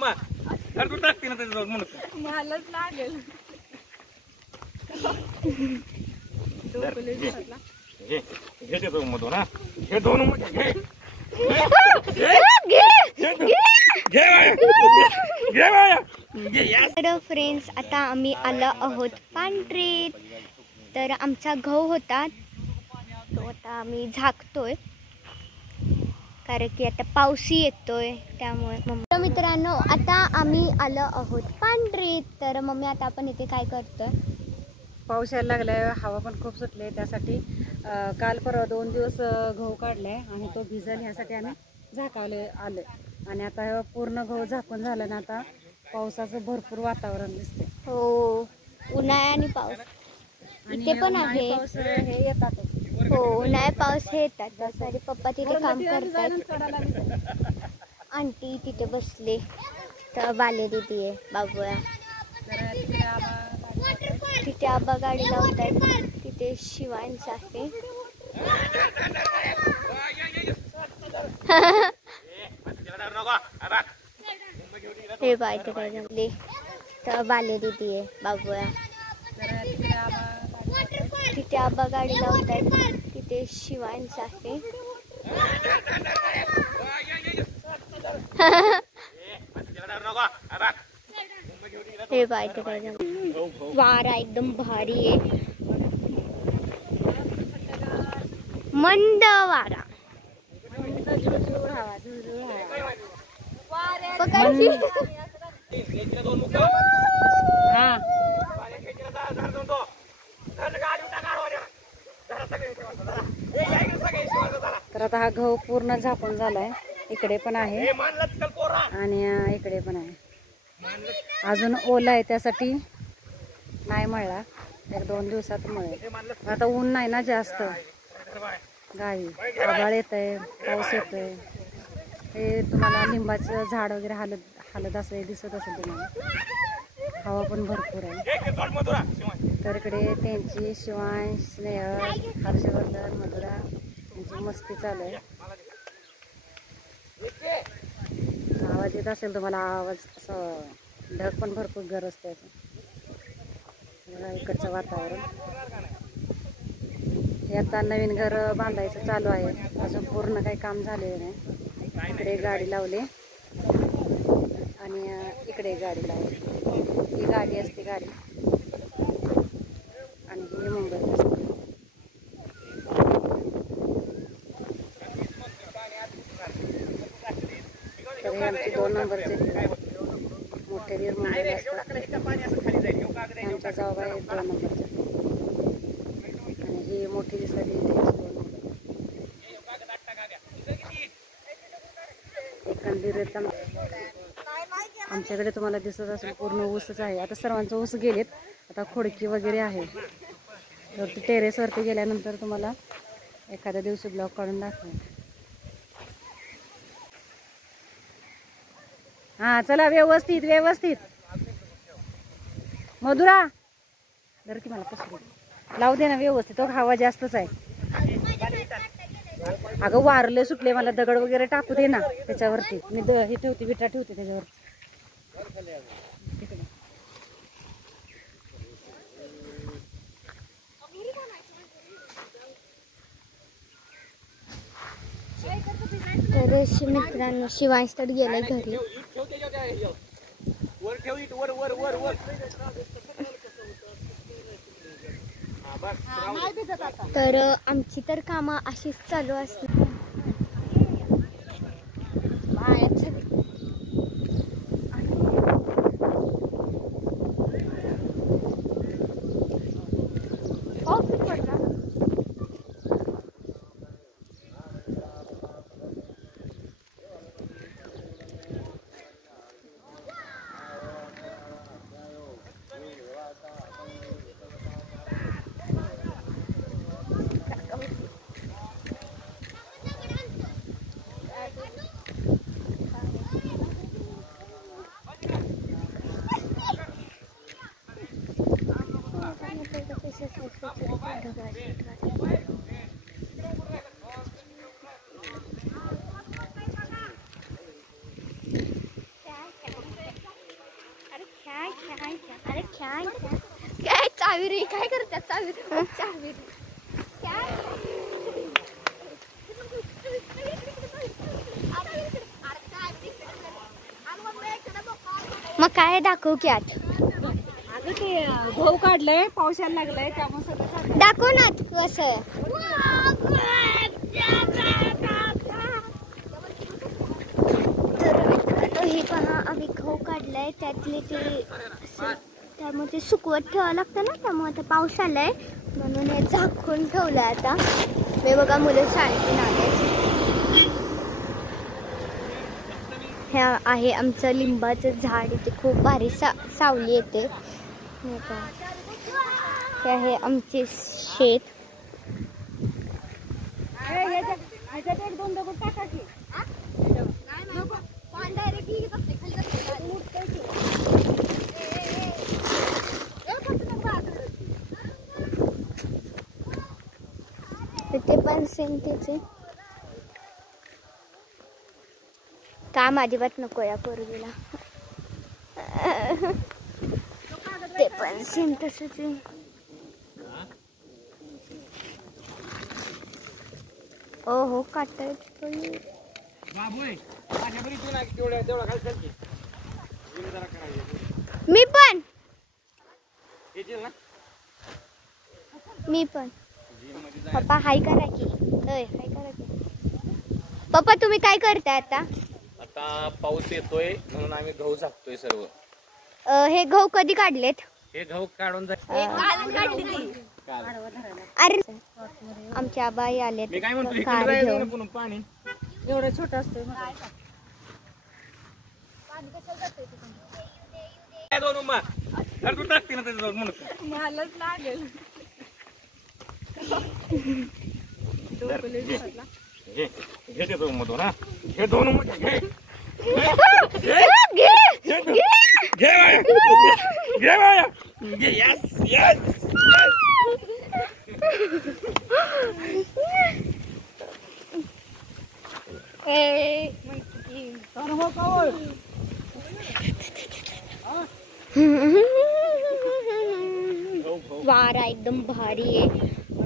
Mamma तू टाकते ना त्याच्यावर म्हणून मलाच लागेल घे ते दोन मधून ना हे दोन घे तर फ्रेंड्स आता आम्ही आलो आहोत पांढरीत. तर आमचा गहू होता तो आता आम्ही झाकतोय कारण की आता पाऊसही येतोय त्यामुळे. तर मित्रांनो आता आम्ही आलो आहोत पांढरीत. तर मम्मी आता आपण इथे काय करतोय? पाऊस यायला लागलाय, हवा पण खूप सुटली आहे. त्यासाठी काल परवा 2 दिवस गहू काढलाय आणि तो भिजल ह्यासाठी आम्ही झाकावले आले. आणि आता पूर्ण गहू झाकून झालं ना, आता पावसाचं भरपूर वातावरण दिसते. हो उन्हाळा आणि पाऊस इथे पण आहे. पाऊस हे येतातच. हो उन्हाळा पाऊस हे येतात. त्यासाठी पप्पा तिथे काम करतात. आंटी तिथे बसले. तर बाले दिदी आहे बाबूळा. तिथे आबा गाडी लावतात. तिथे शिवांश आहे. हे बाय ते काय झाले. तर बाले दिदी आहे बाबूळा. तिथे आबा गाडी लावतात. तिथे शिवांश आहे. हे बाय ते काय झालं. वारा एकदम भारी आहे. मंद वारा. तर आता हा गहू पूर्ण झाकून झालाय. इकडे पण आहे आणि इकडे पण आहे. अजून ओला आहे त्यासाठी नाही मळला. 1-2 दिवसात मळेल. आता ऊन नाही ना जास्त. गावी आभाळ येत आहे, पाऊस येतोय. हे तुम्हाला लिंबाचं झाड वगैरे हालत असेल दिसत असेल तुम्हाला. हवा पण भरपूर आहे. तर इकडे त्यांची शिवांश, स्नेहल, हर्षवर्धन, मधुरा यांची मस्ती चालू आहे. आवाज येत असेल तुम्हाला. आवाज असं ढग पण भरपूर गरजते. इकडचं वातावरण. हे आता नवीन घर बांधायचं चालू आहे. अजून पूर्ण काही काम झालेलं नाही. इकडे गाडी लावली आणि इकडे गाडी लावली. ही गाडी असते गाडी आणि ही मुंबईत असते. तर हे आमचे 2 नंबरचे मोठे दीर मुंबईला असतात. आमच्या जावबाई 2 नंबरचे आणि ही मोठी दिसली एकंदरीत आमच्याकडे तुम्हाला दिसत असेल पूर्ण ऊसच आहे. आता सर्वांचं ऊस गेलेत. आता खोडकी वगैरे आहे. तर ते टेरेसवरती गेल्यानंतर तुम्हाला एखाद्या दिवशी ब्लॉग काढून दाखवेन. हां चला व्यवस्थित व्यवस्थित. मधुरा जर की मला कसं लावू दे ना व्यवस्थित. तो हवा जास्तच आहे. अगं वारले सुटले. मला दगड वगैरे टाकू दे ना त्याच्यावरती. मी हे ठेवते, विटा ठेवते त्याच्यावरती. तर मित्रांनो शिवांश तर गेलाय घरी. तर आमची तर कामं अशीच चालू असणार. अरे काय चावी काय करतात चावी मग काय दाखव की आत अगं ते गहू काढलंय पावसाला लागलाय त्यामुळे सगळं दाखव ना कसं तर हे पहा आम्ही गहू काढलाय त्यातले ते त्यामुळे सुकवत ठेवावं लागतं ना त्यामुळे आता पाऊस आलाय म्हणून हे झाकून ठेवलंय आता हे बघा मुलं शाळेतून आले हे आहे आमचं लिंबाचं झाड इथे खूप भारी सावली येते हे आहे आमचे शेत एक दोन दगड टाका की ते पण सेम त्याचे काम अजिबात नको या पोरगीला ते पण सेम तसंच आहे हो काटायचं मी पण पप्पा हाय करा की हाय करा की पप्पा तुम्ही काय करताय आता पाऊस येतोय म्हणून आम्ही गहू झाकतोय सर्व हे गहू कधी काढलेत हे गहू काढून अरे आमच्या आबाई आले मी काय म्हणतो कार इकडे घेऊन जायचं पाणी एवढं छोटं असतं तू टाकते ना त्याच्याजवळ म्हणून मलाच लागेल घे घे ते दोन मधून हा घे दोन मध्ये घे घे बाया घे यस यस वारा एकदम भारी आहे